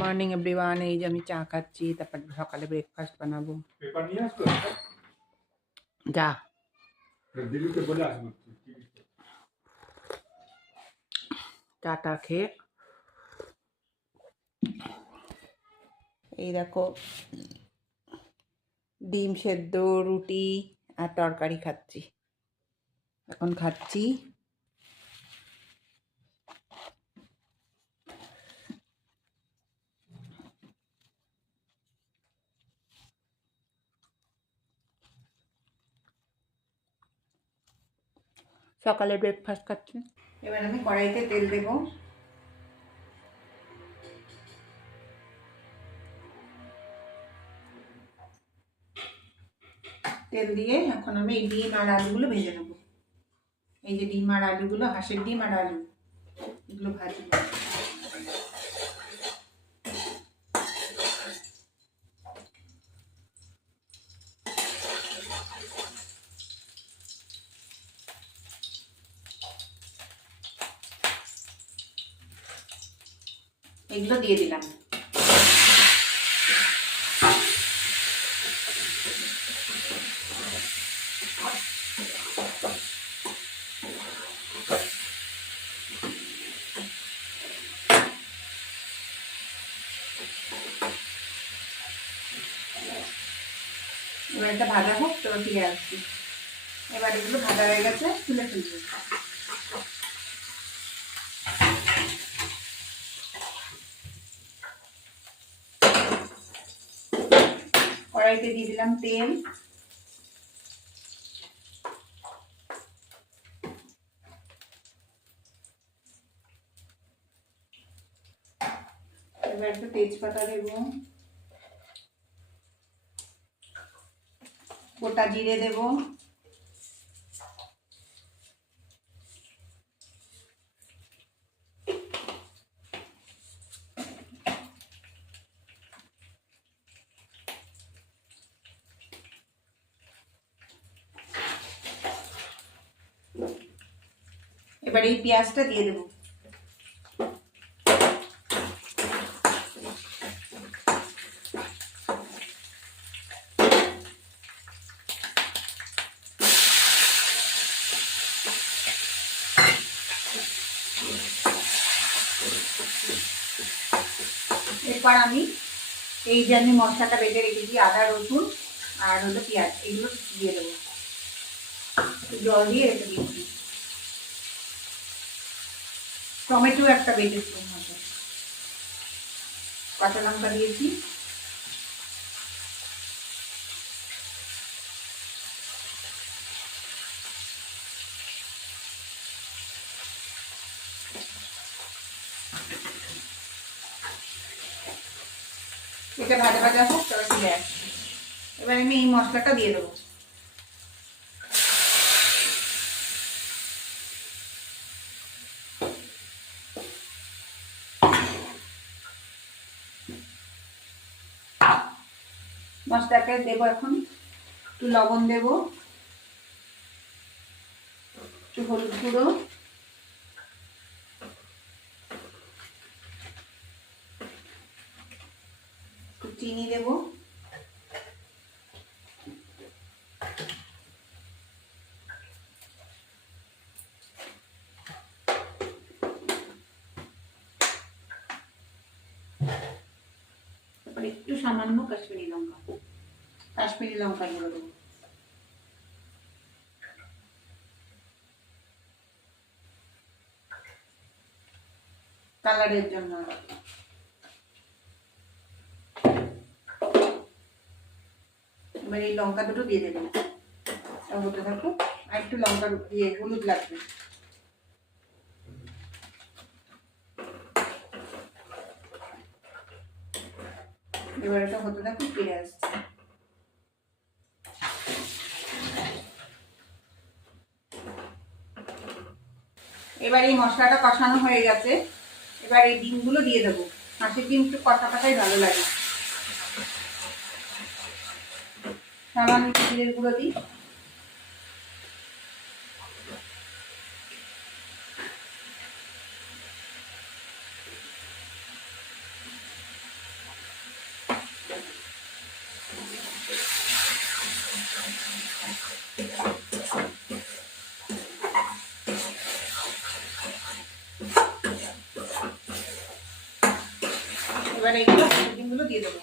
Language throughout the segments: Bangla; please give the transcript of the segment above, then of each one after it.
Morning everyone. এই যে আমি চা খাচ্ছি, তারপর সকালে ব্রেকফাস্ট বানাবো। পেপার নিয়ে আসতো যা দিদিকে বলে আসবো। চাটা খেয়ে এই দেখো ডিম সেদ্ধ, রুটি আর তরকারি খাচ্ছি। এখন খাচ্ছি। সকালে ব্রেকফাস্ট খাচ্ছি। এবার আমি কড়াইতে তেল দেব। তেল দিয়ে এখন আমি এই ডিম আর আলুগুলো ভেজে নেব। এই যে ডিম আর আলুগুলো, হাঁসের ডিম আর আলু, এগুলো ভাজবো। এগুলো দিয়ে দিলাম। এবার এটা ভাজা হোক, তো ফিরে আসছি। এবার এগুলো ভাজা হয়ে গেছে, তুলে ফেলবো। কড়াইতে দিয়ে দিলাম তেল। এবার একটু তেজপাতা দেব, গোটা জিরে দেব, এবার এই পেঁয়াজটা দিয়ে দেব। এরপর আমি এই যে আমি মশলাটা বেটে রেখেছি, আদা রসুন আর হলো পেঁয়াজ, এগুলো দিয়ে দেবো। জল দিয়ে রেখে দিচ্ছি। টমেটো একটা বেটেছি, কাঁচা লঙ্কা দিয়েছি। এটা ভাজা ভাজা হোক, তবে ফিরে আসছি। এবার আমি এই মশলাটা দিয়ে দেবো। মশলাটা দেবো এখন। একটু লবণ দেবো, একটু হলুদ গুঁড়ো, একটু চিনি দেবো, তারপরে একটু সামান্য কাশ্মীরি লঙ্কা গুঁড়ো দেবো। কালারের জন্য। এবার এই লঙ্কা দুটো দিয়ে দেবেন, হতে থাকো। আর একটু লঙ্কা দিয়ে হলুদ লাগবে। এবার এটা হতে থাকো, ফিরে আসছে। এবার এই মশলাটা কষানো হয়ে গেছে। এবার এই ডিমগুলো দিয়ে দেবো। হাঁসের ডিম একটু কষা কষাই ভালো লাগে। সামান্য জিরের গুঁড়ো দিই, এবার এইগুলো হাঁসের ডিমগুলো দিয়ে দেবো।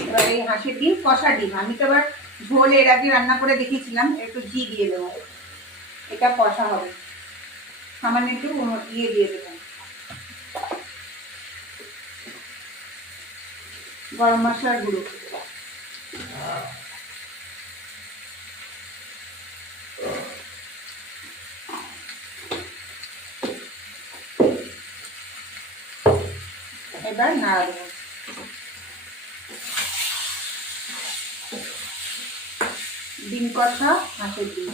এবার এই হাঁসের ডিম কষা ডিম, আমি তো এবার ঝোল এর আগে রান্না করে দেখিয়েছিলাম, একটু ঘি দিয়ে দেবো, এটা কষা হবে, সামান্য একটু ইয়ে দিয়ে দেবেন, গরম মশলার গুঁড়ো। এবার নাড়া দেবো। ডিম কষা হাঁসের ডিম।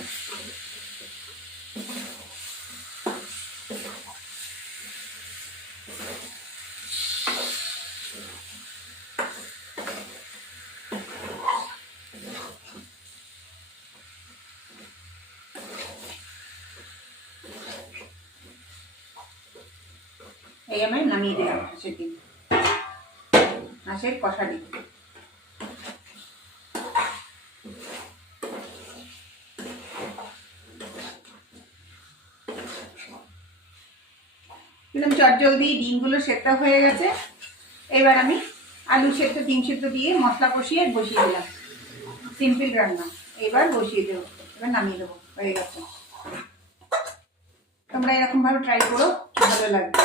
এই আমি নামিয়ে দিলাম হাঁসের ডিম, হাঁসের কষা ডিম। একদম চটজলদি ডিমগুলো সেদ্ধ হয়ে গেছে। এবার আমি আলু সেদ্ধ ডিম সেদ্ধ দিয়ে মশলা কষিয়ে বসিয়ে দিলাম, সিম্পল রান্না। এবার বসিয়ে দেবো, এবার নামিয়ে দেবো, হয়ে গেছে। তোমরা এরকম ভাবে ট্রাই করো, ভালো লাগবে।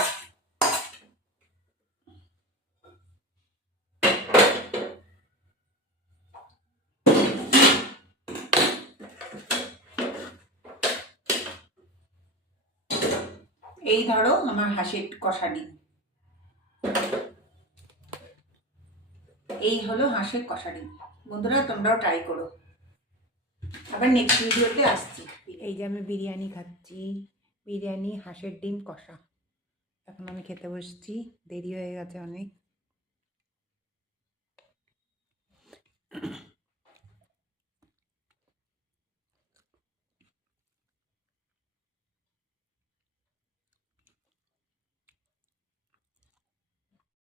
এই ধরো আমার হাঁসের কষা ডিম, এই হলো হাঁসের কষা ডিম। বন্ধুরা তোমরাও ট্রাই করো। আবার নেক্সট ভিডিওতে আসছি। এই যে আমি বিরিয়ানি খাচ্ছি, বিরিয়ানি হাঁসের ডিম কষা। এখন আমি খেতে বসছি, দেরি হয়ে গেছে অনেক।